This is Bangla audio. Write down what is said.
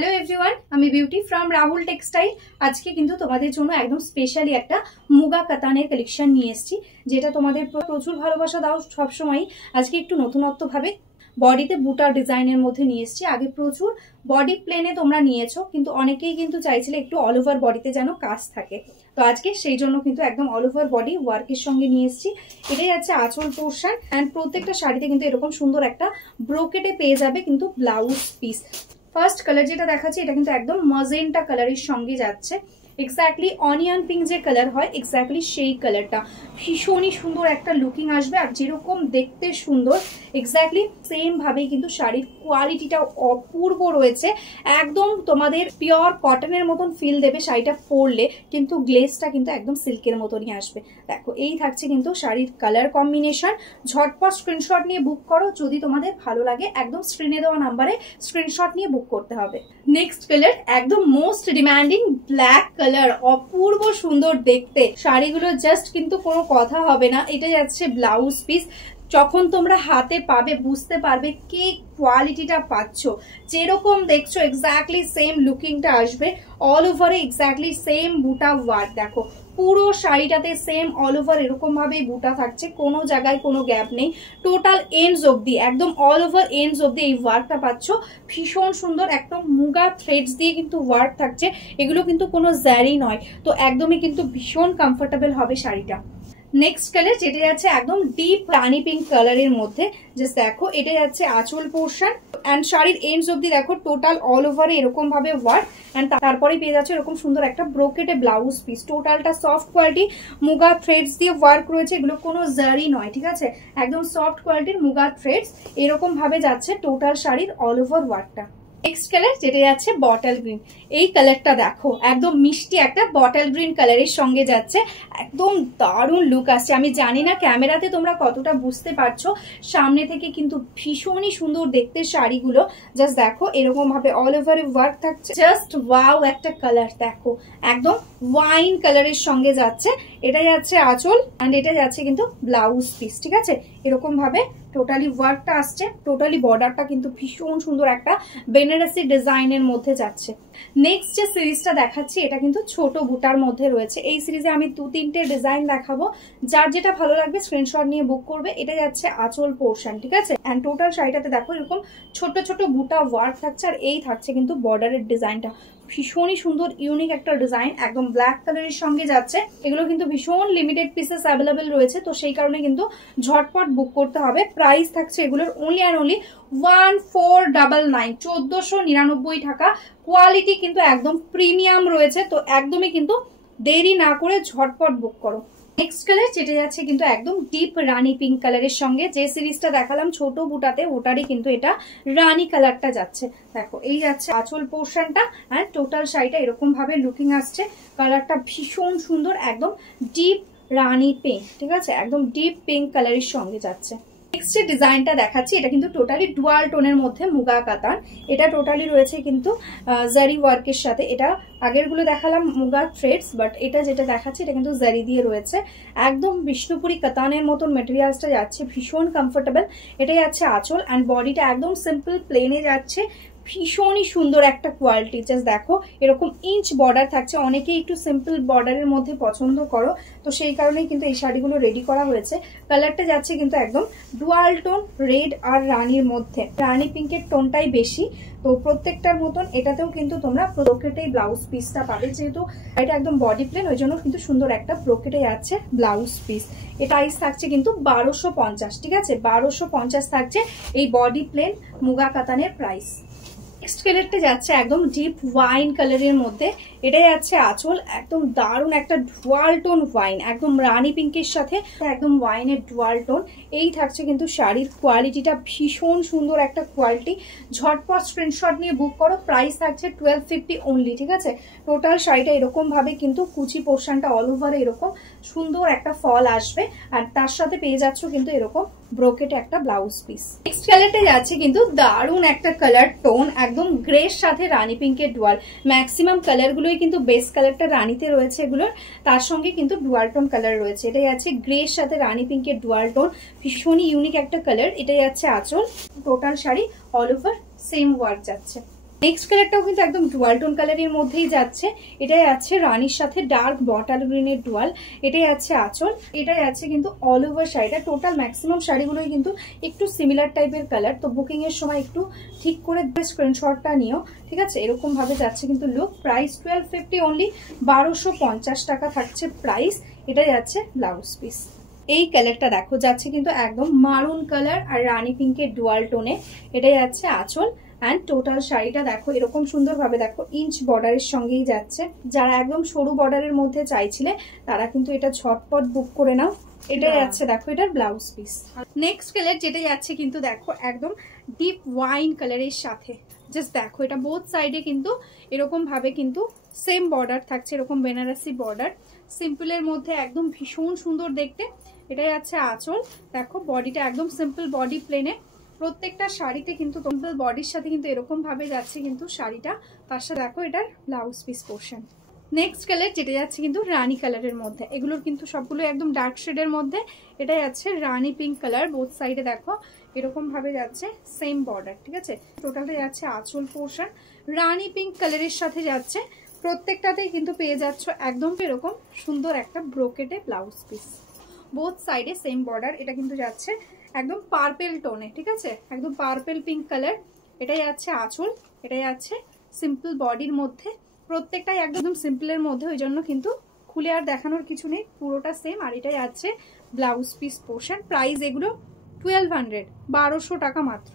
হ্যালো এভরিওয়ান, আমি বিউটি ফ্রম রাহুল টেক্সটাইল। আজকে কিন্তু তোমাদের জন্য একদম স্পেশালি একটা মুগা কাতানের কালেকশন নিয়ে এসেছি, যেটা তোমাদের প্রচুর ভালোবাসা দাও সবসময়। আজকে একটু নতুনত্ব ভাবে বডিতে বুটা ডিজাইনের মধ্যে নিয়ে এসেছি। আগে প্রচুর বডি প্লেনে তোমরা নিয়েছো, কিন্তু অনেকেই কিন্তু চাইছিলে একটু অল ওভার বডিতে যেন কাজ থাকে। তো আজকে সেই জন্য কিন্তু একদম অল ওভার বডি ওয়ার্কের সঙ্গে নিয়ে এসেছি। এটাই আছে আঁচল পোর্শন, অ্যান্ড প্রত্যেকটা শাড়িতে কিন্তু এরকম সুন্দর একটা ব্রোকেটে পেয়ে যাবে কিন্তু ব্লাউজ পিস। ফার্স্ট কালার যেটা দেখাচ্ছি এটা কিন্তু একদম মজেন্টা কালারের সঙ্গে যাচ্ছে। এক্স্যাক্টলি অনিয়ন পিঙ্ক যে কালার হয় এক্স্যাক্টলি সেই কালারটা, ভীষণই সুন্দর একটা লুকিং আসবে। আর যেরকম দেখতে সুন্দর এক্স্যাক্টলি সেম ভাবেই কিন্তু শাড়ির কোয়ালিটিটা অপূর্ব রয়েছে। একদম তোমাদের পিওর কটনের মতন ফিল দেবে শাড়িটা পরলে, কিন্তু গ্লেজটা কিন্তু একদম সিল্কের মতনই আসবে। দেখো এই থাকছে কিন্তু শাড়ির কালার কম্বিনেশন। ঝটপট স্ক্রিনশট নিয়ে বুক করো যদি তোমাদের ভালো লাগে। একদম স্ক্রিনে দেওয়া নাম্বারে স্ক্রিনশট নিয়ে বুক করতে হবে। নেক্সট কালার একদম মোস্ট ডিমান্ডিং ব্ল্যাক কালার, অপূর্ব সুন্দর দেখতে। শাড়িগুলো জাস্ট কিন্তু কোনো কথা হবে না। এটা যাচ্ছে ব্লাউজ পিস। যখন তোমরা হাতে পাবে বুঝতে পারবে কি কোয়ালিটিটা পাচ্ছ। যেরকম দেখছো এক্স্যাক্টলি সেম লুকিংটা আসবে। অল ওভারে এক্স্যাক্টলি সেম বুটা ওয়ার্ক। দেখো পুরো শাড়িটাতে সেম অল ওভার এরকম ভাবেই বুটা থাকছে, কোনো জায়গায় কোনো গ্যাপ নেই। টোটাল এন্ডস অব্দি একদম অল ওভার এন্ডস অব্দি এই ওয়ার্কটা পাচ্ছ। ভীষণ সুন্দর একদম মুগা থ্রেডস দিয়ে কিন্তু ওয়ার্ক থাকছে। এগুলো কিন্তু কোনো জারি নয়, তো একদমই কিন্তু ভীষণ কমফোর্টেবল হবে শাড়িটা। নেক্সট কালার যেটা যাচ্ছে একদম ডিপ রানি পিঙ্ক কালারের মধ্যে। জাস্ট দেখো এটা যাচ্ছে আঁচল পোর্শন, অ্যান্ড শাড়ির এন্ডস অব্দি দেখো টোটাল অল ওভারে এরকম ভাবে ওয়ার্ক। অ্যান্ড তারপরে পেয়ে যাচ্ছে এরকম সুন্দর একটা ব্রোকেটে ব্লাউজ পিস। টোটালটা সফট কোয়ালিটি মুগা থ্রেডস দিয়ে ওয়ার্ক রয়েছে। এগুলো কোনো জারি নয়, ঠিক আছে, একদম সফট কোয়ালিটির মুগা থ্রেডস এরকম ভাবে যাচ্ছে টোটাল শাড়ির অল ওভার ওয়ার্কটা। নেক্সট কালার যেটা যাচ্ছে বটল গ্রিন। এই কালারটা দেখো একদম মিষ্টি একটা বটল গ্রিন কালারের সঙ্গে যাচ্ছে। একদম দারুণ লুক আসছে। আমি জানি না ক্যামেরাতে তোমরা কতটা বুঝতে পারছো, সামনে থেকে কিন্তু ভীষণই সুন্দর দেখতে শাড়িগুলো। জাস্ট দেখো এরকম ভাবে অল ওভারে ওয়ার্ক থাকছে। জাস্ট ওয়াও একটা কালার দেখো, একদম ওয়াইন কালারের সঙ্গে যাচ্ছে। এটা যাচ্ছে আঁচল, অ্যান্ড এটা যাচ্ছে কিন্তু ব্লাউজ পিস, ঠিক আছে। এরকম ভাবে টোটালি ওয়ার্কটা আসছে। টোটালি বর্ডারটা কিন্তু ভীষণ সুন্দর একটা বেনারসি ডিজাইনের মধ্যে যাচ্ছে। নেক্সট যে সিরিজটা দেখাচ্ছি এটা কিন্তু ছোট বুটার মধ্যে রয়েছে। এই সিরিজে আমি 2-3টে ডিজাইন দেখাবো, যার যেটা ভালো লাগবে স্ক্রিনশট নিয়ে বুক করবে। এটা যাচ্ছে আঁচল পোর্শন, ঠিক আছে, এন্ড টোটাল শাড়িটাতে দেখো এরকম ছোট ছোট বুটা ওয়ার্ক থাকছে। আর এই থাকছে কিন্তু বর্ডারের ডিজাইনটা, ভীষণই সুন্দর ইউনিক একটা ডিজাইন, একদম ব্ল্যাক কালারের সঙ্গে যাচ্ছে। এগুলো কিন্তু ভীষণ লিমিটেড পিসেস অ্যাভেলেবেল রয়েছে, তো সেই কারণে কিন্তু ঝটপট বুক করতে হবে। প্রাইস থাকছে এগুলোর অনলি অ্যান্ড অনলি 1499, 1499 টাকা। কোয়ালিটি কিন্তু একদম প্রিমিয়াম রয়েছে, তো একদমই কিন্তু দেরি না করে ঝটপট বুক করো। নেক্সট কালার যেটা যাচ্ছে কিন্তু একদম ডিপ রানি পিঙ্ক কালারের সঙ্গে। যে সিরিজটা দেখালাম ছোট বুটাতে ওটারই কিন্তু এটা রানি কালারটা যাচ্ছে। দেখো এই যাচ্ছে আঁচল পোর্শনটা, আর টোটাল শাড়িটা এরকম ভাবে লুকিং আসছে। কালারটা ভীষণ সুন্দর, একদম ডিপ রানি পিঙ্ক, ঠিক আছে, একদম ডিপ পিঙ্ক কালারের সঙ্গে যাচ্ছে। নেক্সট যে ডিজাইনটা দেখাচ্ছি এটা কিন্তু টোটালি ডুয়াল টোনের মধ্যে মুগা কাতান। এটা টোটালি রয়েছে কিন্তু জারি ওয়ার্কের সাথে। এটা আগেরগুলো দেখালাম মুগা থ্রেডস, বাট এটা যেটা দেখাচ্ছি এটা কিন্তু জারি দিয়ে রয়েছে। একদম বিষ্ণুপুরি কাতানের মতন মেটেরিয়ালসটা যাচ্ছে, ভীষণ কমফোর্টেবল। এটা যাচ্ছে আঁচল, অ্যান্ড বডিটা একদম সিম্পল প্লেনে যাচ্ছে। ভীষণই সুন্দর একটা কোয়ালিটি। জাস্ট দেখো এরকম ইঞ্চ বর্ডার থাকছে। অনেকেই একটু সিম্পল বর্ডারের মধ্যে পছন্দ করো, তো সেই কারণেই কিন্তু এই শাড়িগুলো রেডি করা হয়েছে। কালারটা যাচ্ছে কিন্তু একদম ডুয়াল টোন রেড আর রানির মধ্যে। রানি পিঙ্কের টোনটাই বেশি, তো প্রত্যেকটার মতন এটাতেও কিন্তু তোমরা ব্রোকেটেই ব্লাউজ পিসটা পাবে। যেহেতু এটা একদম বডি প্লেন, ওই জন্য কিন্তু সুন্দর একটা ব্রোকেটে যাচ্ছে ব্লাউজ পিস। এটা প্রাইস থাকছে কিন্তু 1250, ঠিক আছে, 1250 থাকছে এই বডি প্লেন মুগা কাতানের প্রাইস। নেক্সট কালারটা যাচ্ছে একদম ডিপ ওয়াইন কালারের মধ্যে। এটা যাচ্ছে আঁচল, একদম দারুণ একটা ডুয়াল টোন ওয়াইন, একদম রানি পিঙ্কের সাথে একদম ওয়াইনের ডুয়াল টোন। এই থাকছে কিন্তু শাড়ির কোয়ালিটিটা, ভীষণ সুন্দর একটা কোয়ালিটি। ঝটপট স্ক্রিনশট নিয়ে বুক করো। প্রাইস থাকছে 1250 অনলি, ঠিক আছে। টোটাল শাড়িটা এরকম ভাবে কিন্তু কুচি পোর্শনটা অল ওভার এরকম সুন্দর একটা ফল আসবে, আর তার সাথে পেয়ে যাচ্ছ কিন্তু এরকম ব্রোকেটে একটা ব্লাউজ পিস। নেক্সট কালারটা যাচ্ছে কিন্তু দারুণ একটা কালার টোন, একদম গ্রের সাথে রানি পিঙ্কের ডুয়াল। ম্যাক্সিমাম কালার গুলোই কিন্তু বেস কালারটা রানিতে রয়েছে এগুলোর, তার সঙ্গে কিন্তু ডুয়াল টোন কালার রয়েছে। এটা যাচ্ছে গ্রের সাথে রানি পিঙ্কের ডুয়াল টোন, ভীষণই ইউনিক একটা কালার। এটা যাচ্ছে আঁচল, total sari all over same work যাচ্ছে। নেক্সট কালারটাও কিন্তু একদম ডুয়াল টোন কালারের মধ্যেই যাচ্ছে। এটাই আছে রানীর সাথে ডার্ক বটল গ্রিনের ডুয়াল। এটাই আছে আঁচল, এটাই আছে কিন্তু অল ওভার শাড়িটা। টোটাল ম্যাক্সিমাম শাড়িগুলোই কিন্তু একটু সিমিলার টাইপের কালার। তো বুকিং এর সময় একটু ঠিক করে স্ক্রিনশটটা নিও, ঠিক আছে। এরকম ভাবে যাচ্ছে কিন্তু লুক। প্রাইস 1250 অনলি, 1250 টাকা থাকছে প্রাইস। এটাই যাচ্ছে ব্লাউজ পিস। এই কালারটা দেখো যাচ্ছে কিন্তু একদম মারুন কালার আর রানী পিঙ্কের ডুয়াল টোনে। এটাই যাচ্ছে আঁচল অ্যান্ড টোটাল শাড়িটা দেখো এরকম সুন্দরভাবে দেখো ইঞ্চ বর্ডারের সঙ্গেই যাচ্ছে। যারা একদম সরু বর্ডারের মধ্যে চাইছিলে তারা কিন্তু এটা ঝটপট বুক করে নাও। এটা যাচ্ছে দেখো এটার ব্লাউজ পিস। নেক্সট কালার যেটা যাচ্ছে কিন্তু দেখো একদম ডিপ ওয়াইন কালারের সাথে। জাস্ট দেখো এটা বোথ সাইডে কিন্তু এরকম ভাবে কিন্তু সেম বর্ডার থাকছে, এরকম বেনারসি বর্ডার। সিম্পলের মধ্যে একদম ভীষণ সুন্দর দেখতে। এটাই আছে আঁচল। দেখো বডিটা একদম সিম্পল বডি প্লেনে। প্রত্যেকটা শাড়িতে কিন্তু সিম্পল বডির সাথে কিন্তু এরকম ভাবে যাচ্ছে কিন্তু শাড়িটা। তার সাথে দেখো এটার blouse piece portion. Next colour যেটা যাচ্ছে কিন্তু রানী কালারের মধ্যে। এগুলোর কিন্তু সবগুলো একদম ডার্ক শেডের মধ্যে। এটাই আছে রানী পিঙ্ক কালার। বোথ সাইডে দেখো এরকম ভাবে যাচ্ছে সেম বর্ডার, ঠিক আছে। টোটালটা যাচ্ছে আঁচল পোর্শন, রানী পিঙ্ক কালারের সাথে যাচ্ছে। প্রত্যেকটাতেই কিন্তু পেয়ে যাচ্ছ একদম এরকম সুন্দর একটা ব্রোকেটে ব্লাউজ পিস। বোথ সাইডে সেম বর্ডার। এটা কিন্তু যাচ্ছে একদম পার্পেল টোনে, ঠিক আছে, একদম পার্পেল পিঙ্ক কালার। এটাই আছে আঁচল, এটাই আছে সিম্পল বডির মধ্যে। প্রত্যেকটাই একদম সিম্পলের মধ্যে, ওই জন্য কিন্তু খুলে আর দেখানোর কিছু নেই, পুরোটা সেম। আর এটাই আছে ব্লাউজ পিস পোর্শন। প্রাইস এগুলো 1200, 1200 টাকা মাত্র।